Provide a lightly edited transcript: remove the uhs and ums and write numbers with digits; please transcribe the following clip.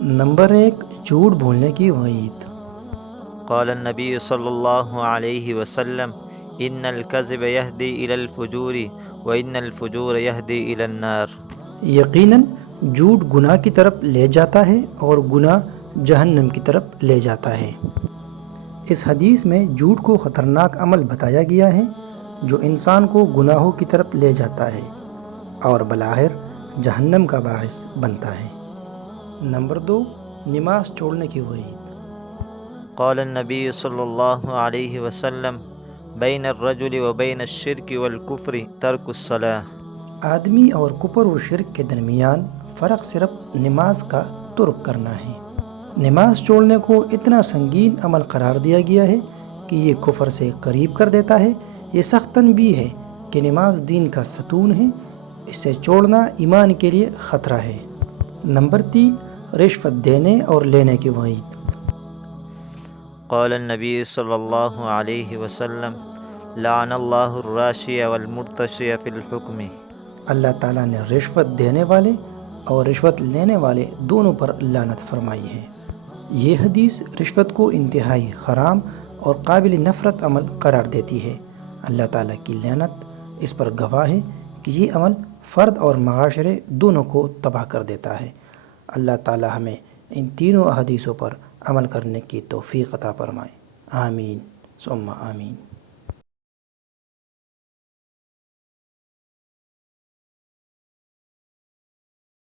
Number 1، جھوٹ بولنے کی وعید۔ قال النبی صلی اللہ علیہ وسلم ان الکذب یہدی الی الفجور وان الفجور یہدی الی النار۔ یقیناً جھوٹ گناہ کی طرف لے جاتا ہے اور گناہ جہنم کی طرف لے جاتا ہے۔ اس حدیث میں جھوٹ کو خطرناک عمل بتایا گیا ہے جو انسان کو گناہوں کی طرف لے جاتا ہے اور بالآخر جہنم کا باعث بنتا ہے۔ نمبر 2، نماز چھوڑنے کی وعید۔ قال النبی صلی اللہ علیہ وسلم بین الرجل وبین الشرک والکفر ترک الصلاۃ۔ آدمی اور کفر و شرک کے درمیان فرق صرف نماز کا ترک کرنا ہے۔ نماز چھوڑنے کو اتنا سنگین عمل قرار دیا گیا ہے کہ یہ کفر سے قریب کر دیتا ہے۔ یہ سختاً بھی ہے کہ نماز دین کا ستون ہے، اسے چھوڑنا ایمان کے لیے خطرہ ہے۔ نمبر 3، رشوت دینے اور لینے کی وعید۔ قال النبی صلی اللہ علیہ وسلم لعن اللہ الراشی والمرتشی فی الحکم۔ اللہ تعالیٰ نے رشوت دینے والے اور رشوت لینے والے دونوں پر لعنت فرمائی ہے۔ یہ حدیث رشوت کو انتہائی حرام اور قابل نفرت عمل قرار دیتی ہے۔ اللہ تعالیٰ کی لعنت اس پر گواہ ہے کہ یہ عمل فرد اور معاشرے دونوں کو تباہ کر دیتا ہے۔ اللہ تعالیٰ ہمیں ان تینوں احادیثوں پر عمل کرنے کی توفیق عطا فرمائے۔ آمین ثم آمین۔